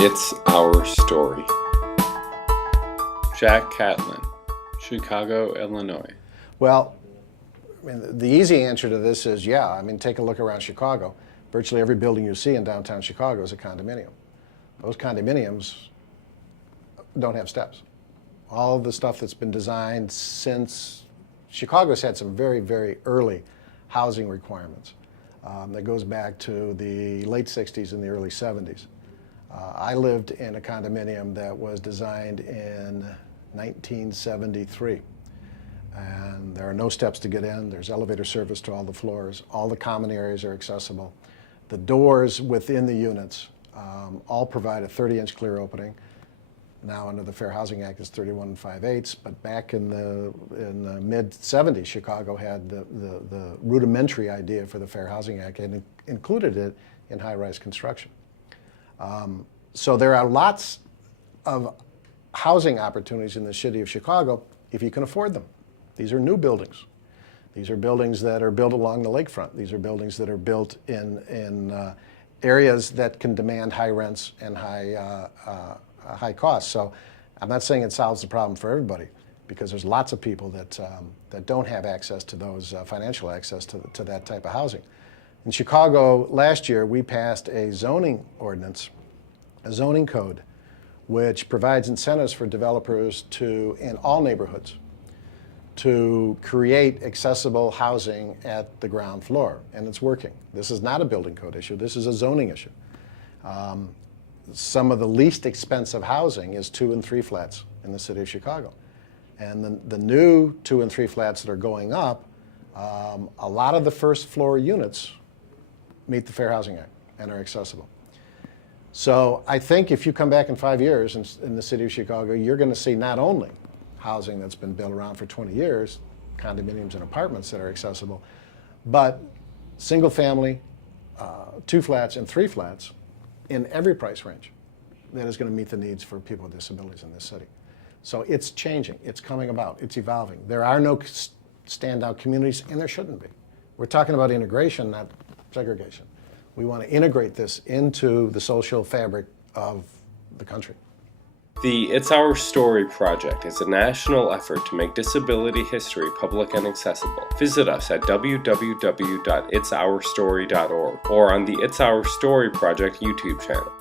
It's Our Story. Jack Catlin, Chicago, Illinois. Well, the easy answer to this is yeah. Take a look around Chicago. Virtually every building you see in downtown Chicago is a condominium. Those condominiums don't have steps. All of the stuff that's been designed since Chicago's had some very, very early housing requirements that goes back to the late 60s and the early 70s. I lived in a condominium that was designed in 1973. And there are no steps to get in. There's elevator service to all the floors. All the common areas are accessible. The doors within the units all provide a 30-inch clear opening. Now under the Fair Housing Act it's 31 5/8, but back in the mid-70s, Chicago had the rudimentary idea for the Fair Housing Act and included it in high-rise construction. So there are lots of housing opportunities in the city of Chicago if you can afford them. These are new buildings. These are buildings that are built along the lakefront. These are buildings that are built in areas that can demand high rents and high costs. So I'm not saying it solves the problem for everybody, because there's lots of people that don't have access to those financial access to that type of housing. In Chicago last year, we passed a zoning ordinance, a zoning code, which provides incentives for developers in all neighborhoods to create accessible housing at the ground floor, and it's working. This is not a building code issue, this is a zoning issue. Some of the least expensive housing is 2 and 3 flats in the city of Chicago. And the new 2 and 3 flats that are going up, a lot of the first floor units meet the Fair Housing Act and are accessible. So I think if you come back in 5 years in the city of Chicago, you're going to see not only housing that's been built around for 20 years, condominiums and apartments that are accessible, but single family, 2 flats and 3 flats in every price range that is going to meet the needs for people with disabilities in this city. So it's changing, it's coming about, it's evolving. There are no standout communities, and there shouldn't be. We're talking about integration, not segregation. We want to integrate this into the social fabric of the country. The It's Our Story project is a national effort to make disability history public and accessible. Visit us at www.itsourstory.org or on the It's Our Story project YouTube channel.